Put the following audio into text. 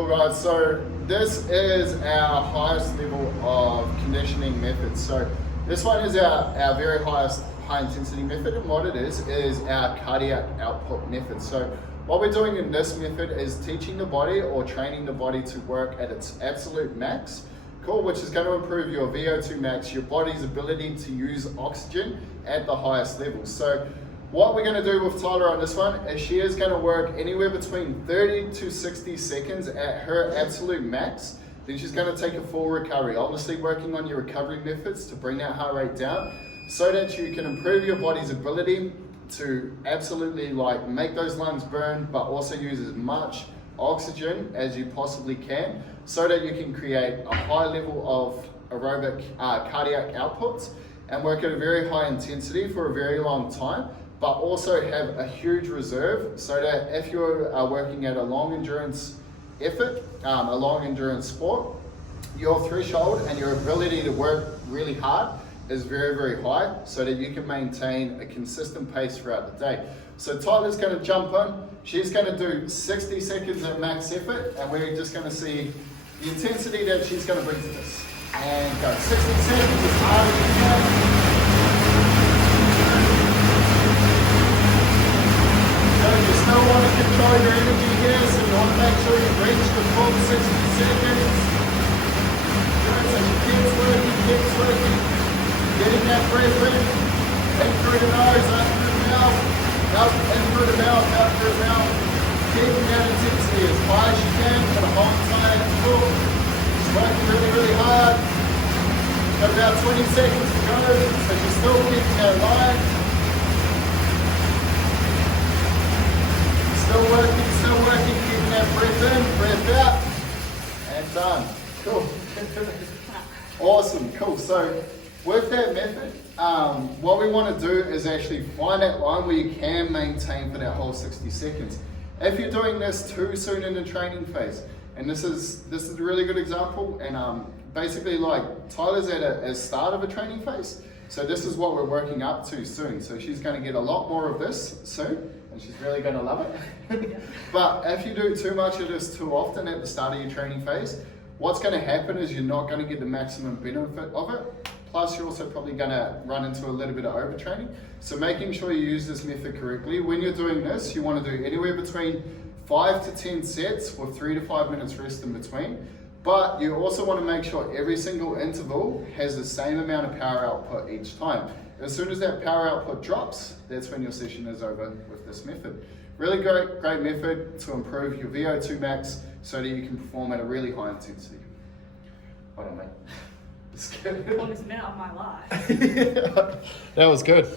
Cool guys, so this is our highest level of conditioning method. So this one is our very highest high intensity method, and what it is our cardiac output method. So what we're doing in this method is teaching the body or training the body to work at its absolute max, cool, which is going to improve your VO2 max, your body's ability to use oxygen at the highest level. So what we're going to do with Tyler on this one is she is going to work anywhere between 30 to 60 seconds at her absolute max. Then she's going to take a full recovery, obviously working on your recovery methods to bring that heart rate down so that you can improve your body's ability to absolutely make those lungs burn, but also use as much oxygen as you possibly can so that you can create a high level of aerobic cardiac outputs and work at a very high intensity for a very long time, but also have a huge reserve so that if you are working at a long endurance effort, a long endurance sport, your threshold and your ability to work really hard is very, very high so that you can maintain a consistent pace throughout the day. So Tyler's going to jump in, she's going to do 60 seconds at max effort, and we're just going to see the intensity that she's going to bring to this. And go 60 seconds as hard as you can. You still want to control your energy here, so you want to make sure you reach the full 60 seconds. So she keeps working, getting that breath in through the nose, out through the mouth, out in through the mouth, out through the mouth. Keeping that intensity as high as you can for the whole entire full. She's working really, really hard. Got about 20 seconds to go, so she's still keeping that line. Still working, keeping that breath in, breath out, and done. Cool. Awesome, cool. So with that method, what we want to do is actually find that line where you can maintain for that whole 60 seconds. If you're doing this too soon in the training phase, and this is a really good example, and basically Tyler's at a start of a training phase, so this is what we're working up to soon. So she's going to get a lot more of this soon, and she's really going to love it. But if you do too much of this too often at the start of your training phase, what's going to happen is you're not going to get the maximum benefit of it. Plus, you're also probably going to run into a little bit of overtraining. So making sure you use this method correctly. When you're doing this, you want to do anywhere between 5 to 10 sets with 3 to 5 minutes rest in between. But you also want to make sure every single interval has the same amount of power output each time. As soon as that power output drops, that's when your session is over with this method. Really great method to improve your VO2 max so that you can perform at a really high intensity. Hold on, mate. Longest minute of my life. That was good.